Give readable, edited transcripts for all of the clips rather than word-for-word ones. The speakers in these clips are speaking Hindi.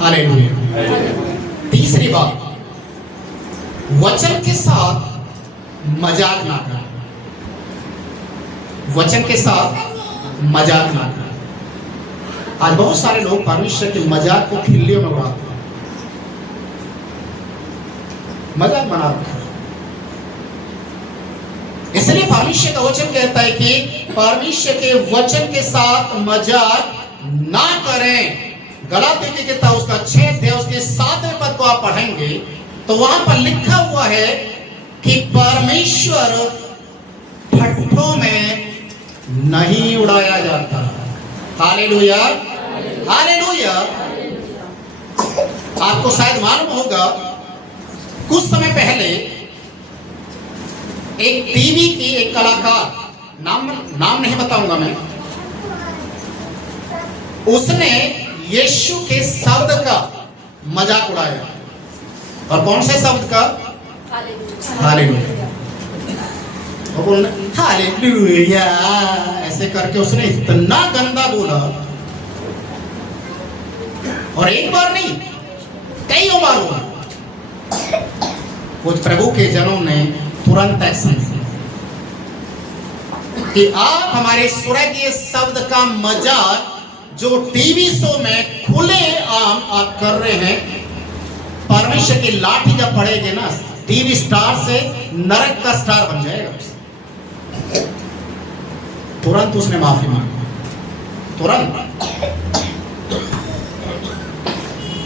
हालेलुया। तीसरी बात, वचन के साथ मजाक ना करना। वचन के साथ मजाक ना करना। आज बहुत सारे लोग परमेश्वर के मजाक को खिल्लियों में उड़ाते हैं, मजाक बना रखा है। इसलिए परमेश्वर का वचन कहता है कि परमेश्वर के वचन के साथ मजाक ना करें। गलातियों की किताब उसका 6 अध्याय उसके 7वें पद को आप पढ़ेंगे तो वहां पर लिखा हुआ है कि परमेश्वर ठट्ठों में नहीं उड़ाया जाता। Hallelujah, hallelujah. आपको शायद मालूम होगा, कुछ समय पहले एक टीवी की एक कलाकार, नाम नहीं बताऊंगा मैं, उसने यीशु के शब्द का मजाक उड़ाया। और कौन से शब्द का? हालेलुया। वो बोलने हालेलुया ऐसे करके उसने इतना गंदा बोला, और एक बार नहीं कई बार बोला। कुछ प्रभु के जनों ने तुरंत एक्शन कि आप हमारे स्वर्गीय शब्द का मजाक जो टीवी शो में खुले आम आप कर रहे हैं, परमेश्वर की लाठी जब पड़ेगी ना, टीवी स्टार से नरक का स्टार बन जाएगा। तुरंत उसने माफी मांगी, तुरंत।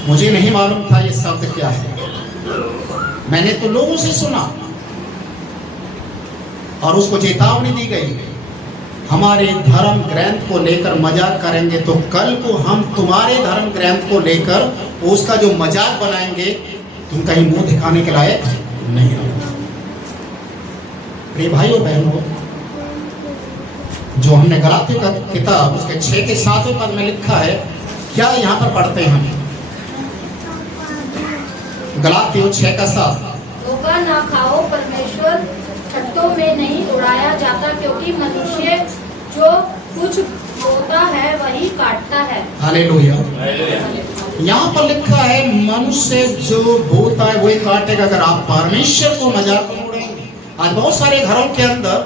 मुझे नहीं मालूम था ये शब्द क्या है, मैंने तो लोगों से सुना और उसको चेतावनी दी गई, हमारे धर्म ग्रंथ को लेकर मजाक करेंगे तो कल को हम तुम्हारे धर्म ग्रंथ को लेकर उसका जो मजाक बनाएंगे, तुम कहीं मुंह दिखाने के लायक नहीं रहोगे। प्रिय भाइयों बहनों, जो हमने गलातियों का किताब उसके 6 के 7वें पद में लिखा है, क्या यहाँ पर पढ़ते हैं? गलातियों 6 का 7, धोखा ना खाओ, परमेश्वर ठट्ठों में नहीं उड़ाया जाता, क्योंकि मनुष्य जो कुछ बोता है वही काटता है। हालेलुया। यहाँ पर लिखा है मनुष्य जो बोता है वही काटेगा। अगर आप परमेश्वर को मजाक में उड़ाएंगे, आज बहुत सारे घरों के अंदर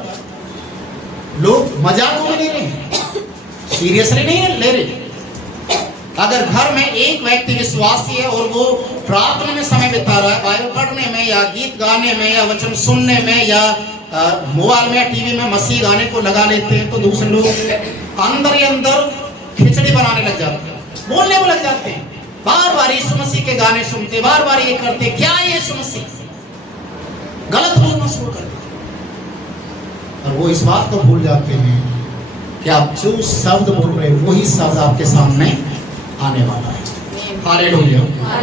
लोग मजाक में ले रहे हैं, सीरियसली नहीं ले रहे। अगर घर में एक व्यक्ति विश्वासी है और वो प्रार्थना में समय बिता रहा है, बाइबल पढ़ने में या गीत गाने में या वचन सुनने में या मोबाइल में या टीवी में मसीह गाने को लगा लेते हैं, तो दूसरे लोग अंदर ही अंदर खिचड़ी बनाने लग जाते हैं, बोलने में लग जाते हैं, बार बार यीशु मसीह के गाने सुनते, बार बार ये करते, क्या यीशु मसीह, गलत बोलना शुरू कर देते। और वो इस बात को भूल जाते हैं कि आप जो शब्द बोल रहे हैं वही शब्द आपके सामने आने वाला है। हालेलुया।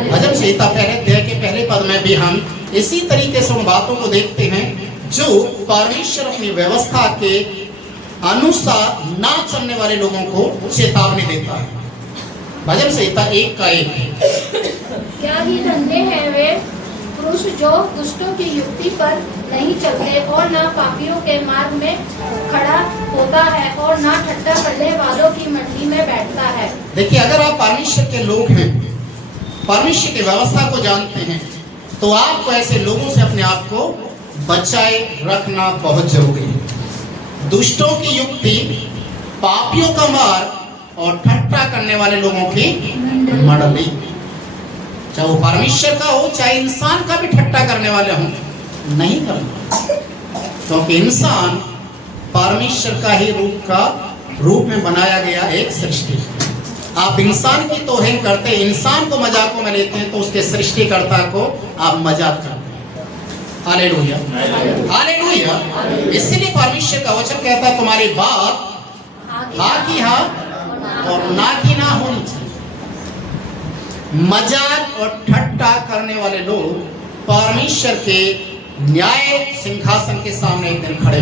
भजन संहिता पहले अध्याय के पहले पद में भी हम इसी तरीके से उन बातों को देखते हैं जो परमेश्वर अपनी व्यवस्था के अनुसार ना चलने वाले लोगों को चेतावनी देता है। भजन संहिता 1 का 1, क्या ही धन्य है वे पुरुष जो दुष्टों की युक्ति पर नहीं चलते और ना पापियों के मार्ग में खड़ा होता है और ना ठट्ठा करने वालों की मंडली में बैठता है। देखिए, अगर आप परमेश्वर के लोग हैं, परमेश्वर की व्यवस्था को जानते हैं, तो आपको ऐसे लोगों से अपने आप को बचाए रखना बहुत जरूरी है। दुष्टों की युक्ति, पापियों का मार्ग और ठट्ठा करने वाले लोगों की मंडली, चाहे वो परमेश्वर का हो चाहे इंसान का भी ठट्ठा करने वाले हों, नहीं करना, क्योंकि इंसान परमेश्वर का ही रूप में बनाया गया एक सृष्टि। आप इंसान की तौहीन करते हैं, इंसान को मजाकों में लेते हैं, तो उसके सृष्टिकर्ता को आप मजाक करते हैं। Hallelujah, hallelujah. इसीलिए परमेश्वर का वचन कहता है तुम्हारी बात हाँ की हाँ और ना की ना होनी चाहिए। मजाक और ठट्ठा करने वाले लोग परमेश्वर के न्याय सिंहासन के सामने एक दिन खड़े